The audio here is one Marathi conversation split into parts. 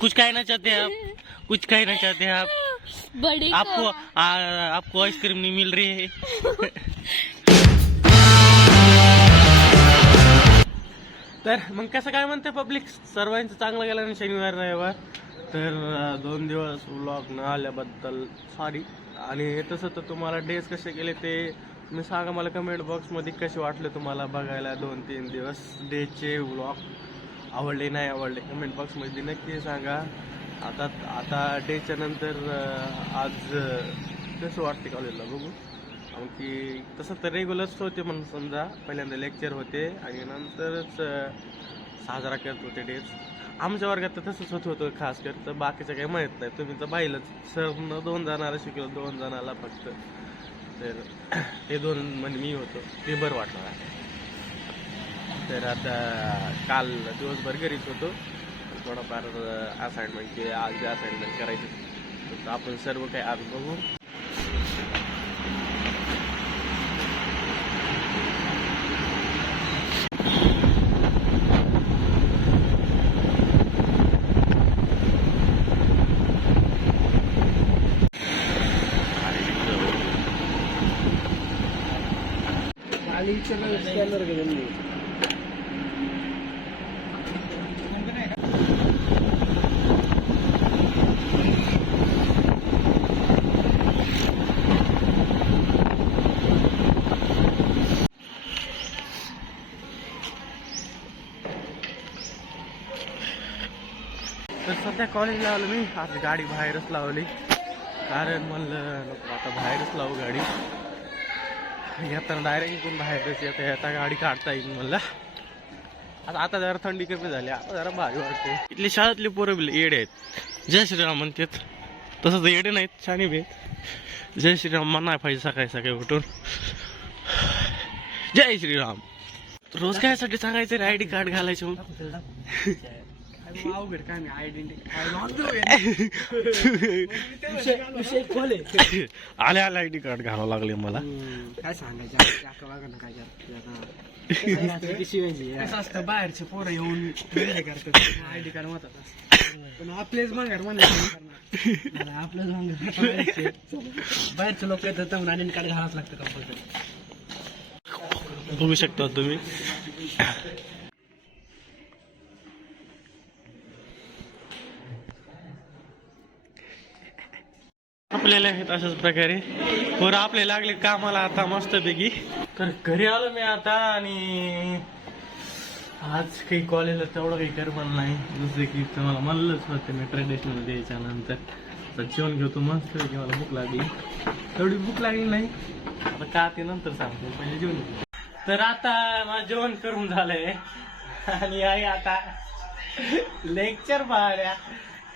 कुछ कहना चाहते हैं आप। कुछ कहना चाहते हैं आप। बड़ी आपको आ, आपको आइसक्रीम नहीं मिल रही है। तर मग कसं काय म्हणते पब्लिक सर्वांचं चांगलं गेलं ना शनिवार रविवार. तर दोन दिवस व्लॉग न आल्याबद्दल सॉरी आणि तसं तर तुम्हाला डेज कसे गेले ते तुम्ही सांगा मला कमेंट बॉक्समध्ये कसे वाटले तुम्हाला बघायला दोन तीन दिवस डेचे व्लॉग आवडले नाही आवडले. कमेंट बॉक्समध्ये नक्की सांगा. आता आता डेच्या नंतर आज कसं वाटते कॉलेजला बघू? की तसं तर रेग्युलर्स होते म्हणून समजा. पहिल्यांदा लेक्चर होते आणि नंतरच साजरा करत होते डेज आमच्या वर्गात तर तसंच होत होतं खास कर तर बाकीचं काही माहीत नाही. तुम्ही तर पाहिलंच. सर दोन जणाला शिकवलं दोन जणाला फक्त. तर ते दोन म्हणजे मी होतो. ते बरं वाटलं आहे तर आता काल दिवसभर घरीच होतो. थोडंफार असाइनमेंट जे आज जे असाइनमेंट करायची तर आपण सर्व काही आज बघू. तर सध्या कॉलेजला आलो मी. आज गाडी बाहेरच लावली. कारण म्हणलं नको आता बाहेरच लावू गाडी. येताना डायरेक्ट इकडून बाहेरच येता येता गाडी काढता येईल म्हणलं. आता आता जरा थंडी कमी झाली. आता जरा भारी वाटते इथली शाळेतली पोरं बिले येडे आहेत. जय श्रीराम म्हणतात. तसं तर येडे नाहीत छानी बी आहेत. जय श्रीराम म्हणा पाहिजे सकाळी सकाळी उठून. जय श्रीराम. रोज घ्यायसाठी सांगायचं रे? आय डी कार्ड घालायचं अवघड काय नाही आले आले आय डी कार्ड घालावं लागले मला. काय सांगायचं काय बाहेरचे पोरं येऊन करतात. आय डी कार्ड म्हणतात पण आपलेच माघार म्हणले आपलंच माघार बाहेरचे लोक येतात तर आय डी कार्ड घालावंच लागतं कंपल्सरी बघू शकता तुम्ही. आपल्याला आहेत अशाच प्रकारे. वर आपले लागले कामाला आता मस्तपैकी. तर घरी आलो मी आता आणि आज काही कॉलेजला तेवढं काही करमलं नाही. जसं की तुम्हाला म्हणलंच होतं मी ट्रेडिशनल द्यायच्या नंतर. जेवण घेतो मस्त की मला भूक लागली. तेवढी भूक लागली नाही. आता का ते नंतर सांगतो पहिले जेवण तर आता माझं जेवण करून झालंय. आणि आहे आता लेक्चर पाहण्या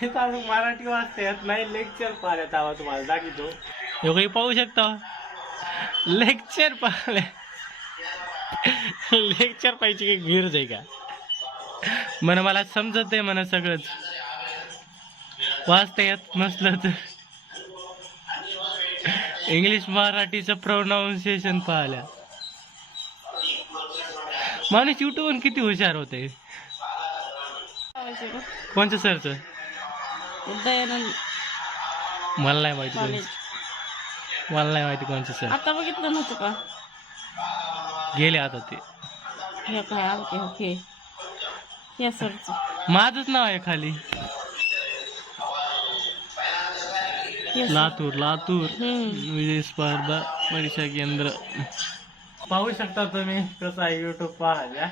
हे तर अजून मराठी वाचता येत नाही लेक्चर पाहण्यात आवा तुम्हाला दाखवतो. हे काही पाहू शकता? लेक्चर पाहल्या लेक्चर पाहिजे काही गैरज आहे का? म्हण मला समजत आहे म्हणा सगळंच. वाचता येत नसलं तर. इंग्लिश मराठीचं प्रोनाऊन्सिएशन पाहिल्या माणूस युट्यूबवर किती हुशार होते? कोणत्या सरचं? दयानंद मला नाही माहिती कॉलेज कोणचं मला नाही माहिती कोणचं सर आता बघितलं नव्हतं का? गेले आता ते. हे काय ओके ओके. या सरचं माझंच नाव आहे खाली. लातूर लातूर. हम्म. विजय स्पर्धा परीक्षा केंद्र. पाहू शकता तुम्ही कसं आहे युट्यूब पाहायला.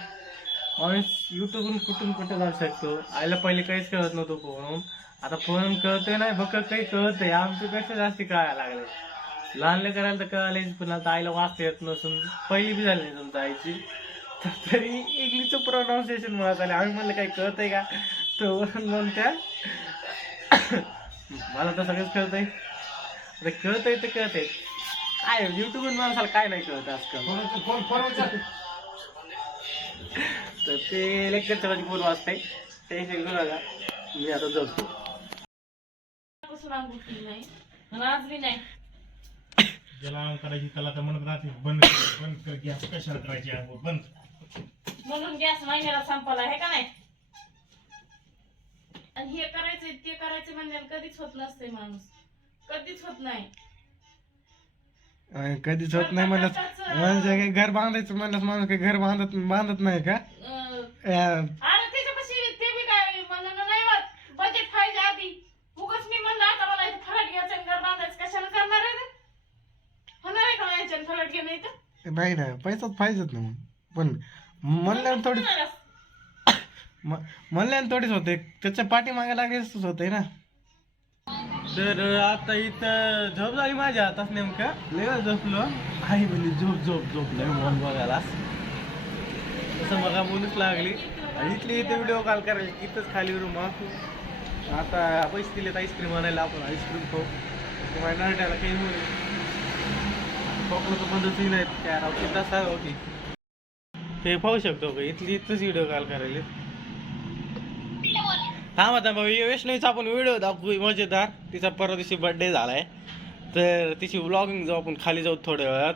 माणूस युट्यूबवरून कुठून कुठे जाऊ शकतो? आईला पहिले काहीच कळत नव्हतं फोन आता फोन कळतोय नाही बघ काही कळतंय. आमचं कसं जास्ती कळायला लागले लहान लेकराला तर कळालेच पण आता आईला वाचता येत नसून पहिली बी झाली नाही तुमच्या आईची. तर तरी इंग्लिशचं प्रोनाऊन्सिएशन म्हणत आले. आम्ही म्हणलं काही कळतंय का? तो वरून म्हणत्या मला तर सगळंच कळतंय. आता कळतंय तर कळतंय. काय युट्यूब माणसाला काय नाही कळत आजकाल. तर ते लेक्चरच्या माझी फोन वाचताय टेन्शन करू नका. मी आता जगतो. पासून नाही. नाही. ज्याला करायची त्याला तर म्हणत राहते बंद कर बंद कर गॅस कशाला करायची बंद म्हणून गॅस महिन्याला संपला आहे का नाही? आणि हे करायचंय ते करायचं म्हणजे कधीच होत नसते माणूस. कधीच होत नाही. अं, कधीच होत नाही म्हणलं म्हणजे घर बांधायचं म्हणलं माणूस काही घर बांधत बांधत नाही का? अं, अं, अरे त्याच्यापाशी ते बी काय मला नाही होत बजेट पाहिजे आधी उगाच मी म्हणलं आता मला इथं फराट घ्यायचं आणि घर बांधायचं कशाला करणार आहे रे? होणार आहे का याच्या इथं नाही ना पैसाच पाहिजेत ना मग. पण म्हणल्यावर थोडी म- म्हणल्यावर थोडीच होते. त्याच्या पाठीमागे लागेच होते ना? तर आता इथं झोप झाली माझ्या हातात नेमका. लय झोपलो. आई म्हणजे झोप झोप झोप. लय मन बघायला. तसं बघा बोलूच लागली. आणि इथली इथे व्हिडिओ कॉल करायला इथंच खाली रूम आता पैसे दिलेत आईस्क्रीम आणायला आपण आईस्क्रीम खाऊ. तुम्हाला नरट्याला काही खोकलं तर त्या तसा होती ते पाहू शकतो का? इथली इथंच व्हिडिओ कॉल करायला. थांबा थांबा. वैष्णवीचा आपण व्हिडिओ दाखवू. मजेदार. तिचा परवा दिवशी बर्थडे झालाय. तर तिची व्लॉगिंग जाऊ आपण खाली जाऊ थोड्या वेळात.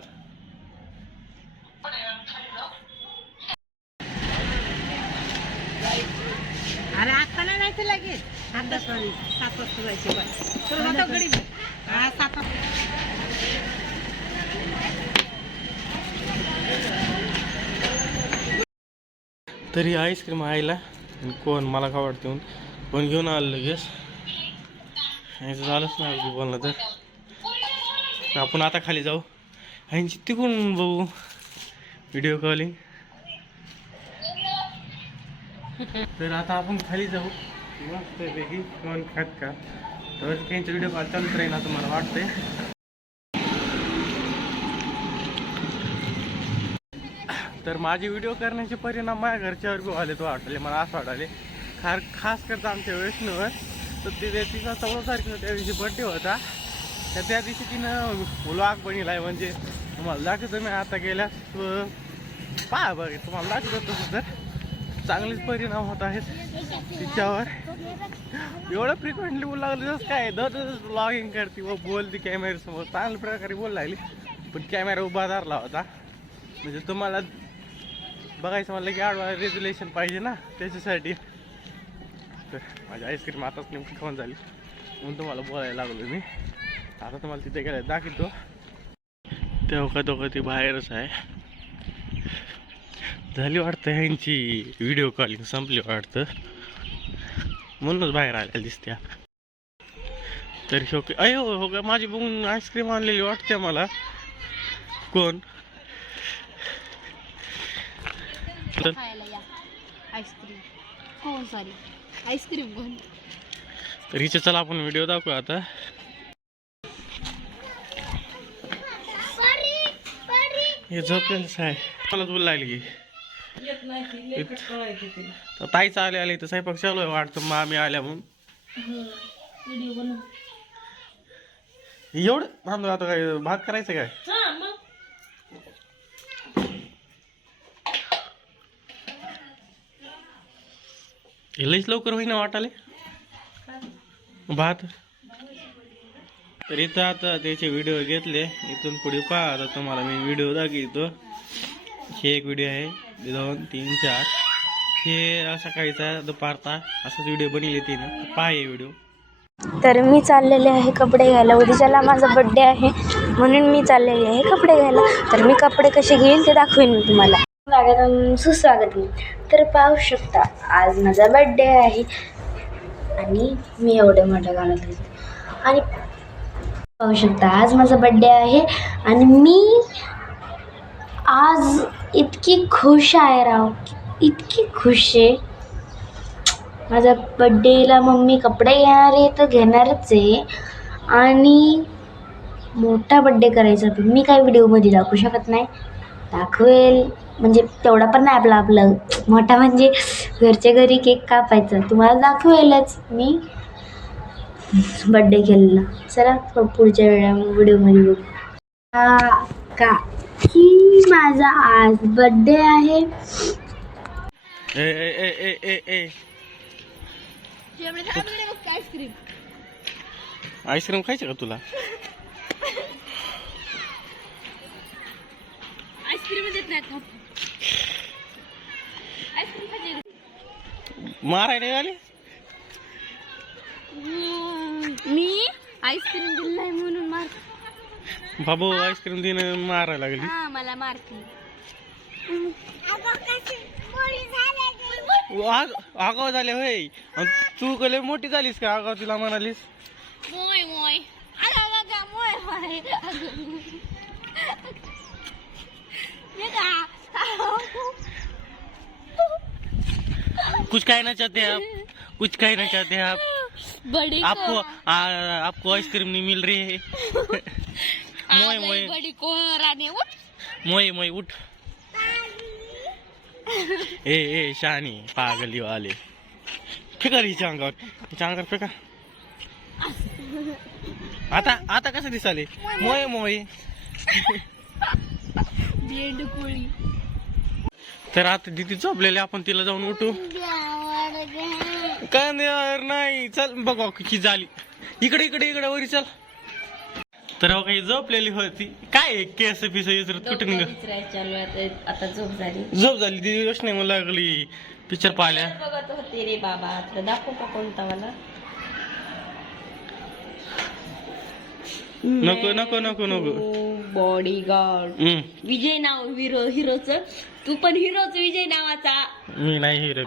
अरे आता नाही जायचं लगेच. आता सात वाजता जायचे. सात वाजता. सात तरी आईस्क्रीम आईला आणि कोण मला का वाटते म्हणून. कोण घेऊन आलं लगेच? याचं झालंच नाही अगदी बोलणं तर. आपण आता खाली जाऊ. ह्यांची तिकडून बघू. व्हिडिओ कॉलिंग तर आता आपण खाली जाऊ. मस्तपैकी कोण खात का? तर त्यांचा व्हिडिओ कॉल चालूच राहील असं मला वाटतंय. तर माझे व्हिडिओ करण्याचे परिणाम माझ्या घरच्यावर बी आले तो वाटले मला असं वाटले खार खास करता आमच्या वैष्णवर तर तिथे तिचा चौदा तारखेला त्या दिवशी बड्डे होता. तर त्या दिवशी तिनं व्लॉग आहे म्हणजे तुम्हाला दाखवतो मी आता गेल्यास पहा बघ तुम्हाला दाखवतो तसं तर चांगलेच परिणाम होत आहेत तिच्यावर. एवढं फ्रिक्वेंटली बोलू लागलं जसं काय दररोज ब्लॉगिंग करते व बोलते कॅमेऱ्यासमोर चांगल्या प्रकारे बोल लागली. पण कॅमेरा उभा धरला होता. म्हणजे तुम्हाला बघायचं म्हणलं की आडवा रेज्युलेशन पाहिजे ना त्याच्यासाठी. तर माझी आईस्क्रीम आताच नेमकी खाऊन झाली. म्हणून तुम्हाला बोलायला लागलो मी. आता तुम्हाला तिथे गेल्या दाखवतो. तेव्हा का दोघं ती बाहेरच आहे. झाली वाटतं ह्यांची व्हिडिओ कॉलिंग संपली वाटतं. म्हणूनच बाहेर आलेल्या दिसत्या. तर हो अयो हो का माझी बघून आईस्क्रीम आणलेली वाटते मला. कोण? खायला या. आईस्क्रीम कोण सॉरी आईस्क्रीम कोण? तर हिचे चला आपण व्हिडिओ दाखवू आता. हे झोपलेलंच आहे मला बोल लागली की. येत नाही ती लय कळायचं तिला. तर ताईच आले आले. तर स्वयंपाक चालू आहे वाटतं मग आम्ही आल्या म्हणून. व्हिडिओ बनव. एवढं थांबलो आता काय भात करायचं काय? हे लईच लवकर होईना वाटाले? भात? तर इथं आता त्याचे व्हिडिओ घेतले. इथून पुढे पहा आता तुम्हाला मी व्हिडिओ दाखवतो. हे एक व्हिडिओ आहे. दोन तीन चार. हे सकाळीचा दुपारचा असाच व्हिडिओ बनवले ना पहा हे व्हिडिओ तर मी चाललेले आहे कपडे घ्यायला. उद्याच्याला माझा बड्डे आहे. म्हणून मी चाललेली आहे कपडे घ्यायला. तर मी कपडे कसे घेईल ते दाखवेन मी तुम्हाला. स्वागतम सुस्वागतम तर पाहू शकता आज माझा बड्डे आहे. आणि मी एवढं मोठं गाणं आहे. आणि पाहू शकता आज माझा बड्डे आहे. आणि मी आज इतकी खुश आहे राव. इतकी खुश आहे. माझ्या बड्डेला मम्मी कपडे घेणार आहे तर घेणारच आहे. आणि मोठा बड्डे करायचा मी काय व्हिडिओमध्ये दाखवू शकत नाही. दाखवेल. म्हणजे तेवढा पण नाही आपला आपलं. मोठा म्हणजे घरच्या घरी केक कापायचा. तुम्हाला दाखवेलच. मी बड्डे केलेला. चला पुढच्या वेळा व्हिडिओमध्ये बघू. हा का? की माझा आज बड्डे आहे. ए ए ए ए ए ए. आईस्क्रीम. आईस्क्रीम खायचं का तुला? मारायला आले? मी आईस्क्रीम दिली नाही म्हणून मार बाबू आईस्क्रीम देणं मारायला लागली. हा मला मारती. आग- आगाव झाले होय. तू कले मोठी झालीस का आगाव तिला म्हणालीस? मोय मोय अरे मोय? कुछ कहना चाहते हैं आप? कुछ कहना चाहते हैं आप? बड़ी आपको आ, आपको आइसक्रीम नहीं मिल रही है? गई मोय बड़ी को रानी उठ। मोय मोय उठ। ए ए शहाणी पागली वाले। फेका रे हिच्या अंगावर फेका। आता आता कसं दिसाले? मोय मोय तर आता दिदी झोपलेले आपण तिला जाऊन उठू. काय नाही नाही. चल बघा किती झाली. इकडे इकडे इकडे वरी चल. तर हो काही झोपलेली होती. काय केस पिस विसरत कुठे निघ आता. झोप झाली. झोप झाली दिदी गोष्ट नाही मला लागली. पिक्चर पाहिल्या. बघत होते रे बाबा. तर दाखव का कोणता मला? नको नको नको नको. बॉडी गार्ड विजय नाव हिरो हिरोच. तू पण हिरोच विजय नावाचा. मी नाही हिरो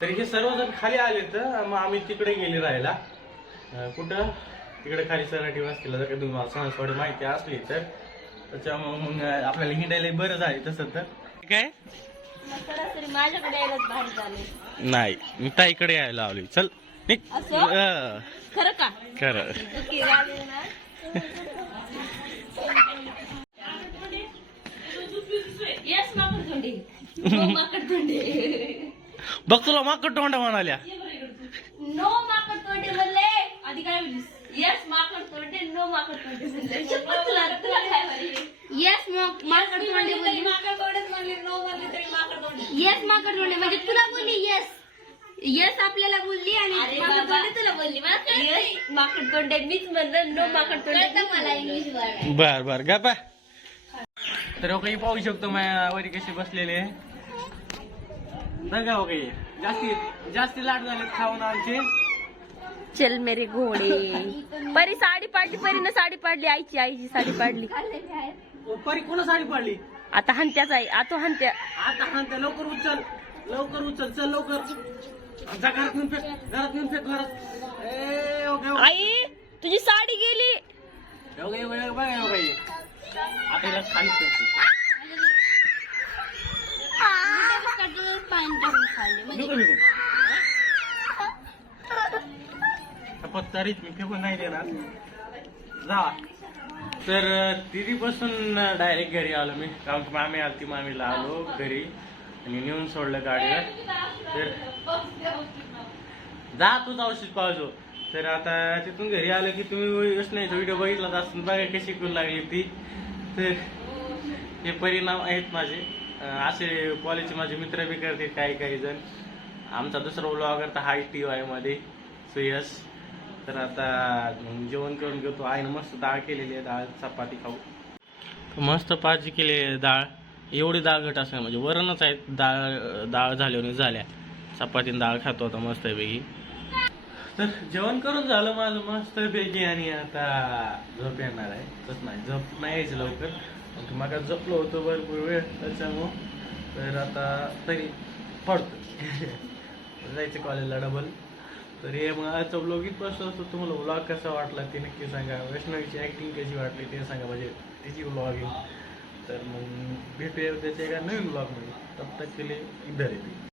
तरी हे सर्वजण खाली आले तर मग आम्ही तिकडे गेले राहायला. कुठं? तिकडे खाली सराठी वाचतील जर का तुम्हाला सहजवाडी माहिती असली तर. त्याच्यामुळे मग आपल्याला हिंडायला बरं झाले तसं तर. काय? माझ्याकडे यायलाच भारी झाले नाही मी ताईकडे यायला लावली. चल. असं? खरं का? खरं. ओके राजे ना येस माकड तोंडे नो माकड तोंडे बघ तुला माकड तोंडा म्हणाल्या नो माकड तोंडे म्हणले. आधी काय म्हणलीस? येस माकड तोंडे नो माकड तोंडे म्हणले. शपथ तुला तुला काय म्हणली येस माकड तोंडे बोलली. माकड तोंडेच म्हणले नो म्हणले तरी माकड तोंडे येस माकड तोंडे म्हणजे तुला बोलली येस येस आपल्याला बोलली आणि अरे माकड बाबा. तोंडे तुला बोलली. मला कळत नाही. Yes, माकड तोंडे मीच म्हणलं नो माकड तोंडे कळतं मला इंग्लिश वर्ड बर बर गप्पा. तर हो काही पाहू शकतो माझ्या वरी कशी बसलेले का हो काही. जास्ती जास्ती लाट झाले खाऊन आमचे. चल मेरे घोडे. परी साडी पाडली परीनं साडी पाडली आईची आईची साडी पाडली. परी कोणा साडी पाडली? आता हंत्याच आहे आता हंत्या. आता हा त्या लवकर उचल. लवकर उचल चल लवकर. जा घरात नेऊन फेक घरात नेऊन फेक घरात. ए ओके ओके आई तुझी साडी गेली. ओके ओके बघा आता हिला खाली ठेवतो. तरीच मी फेकून नाही देणार. जा. तर तिथीपासून डायरेक्ट घरी आलो मी. कारण की मामी आलती मामीला आलो घरी. आणि नेऊन सोडलं गाडीवर. तर जा तूच औषध पाहतो तर आता तिथून घरी आलं की तुम्ही योजनेचा व्हिडिओ बघितला असून बघा कशी करू लागली ती. तर हे परिणाम आहेत माझे. असे कॉलेजचे माझे मित्र बी करते काही काही जण. आमचा दुसरा ब्लॉगर तर हाय टी वायमध्ये. सुयश. तर आता जेवण करून घेतो. आईनं मस्त डाळ केलेली आहे डाळ चपाती खाऊ. मस्त पाजी केलेली आहे डाळ. एवढी डाळ घट असणार म्हणजे वरणच आहेत. डाळ डाळ झाल्याने झाल्या. चपाती डाळ खातो आता मस्तपैकी. तर जेवण करून झालं माझं मस्तपैकी आणि आता झोप येणार आहे. तसं नाही झोप नाही यायचं लवकर. मग मग झोपलो होतो भरपूर वेळ त्याच्यामुळं. तर आता तरी पडतो जायचं कॉलेजला डबल. तर हे मग आजचा ब्लॉग इथपासून असतो तुम्हाला ब्लॉग कसा वाटला ते नक्की सांगा. वैष्णवीची ॲक्टिंग कशी वाटली ते सांगा म्हणजे तिची ब्लॉगिंग तर मग भेटूया त्याच्या एका नवीन ब्लॉगमध्ये तब तक केले इधर येते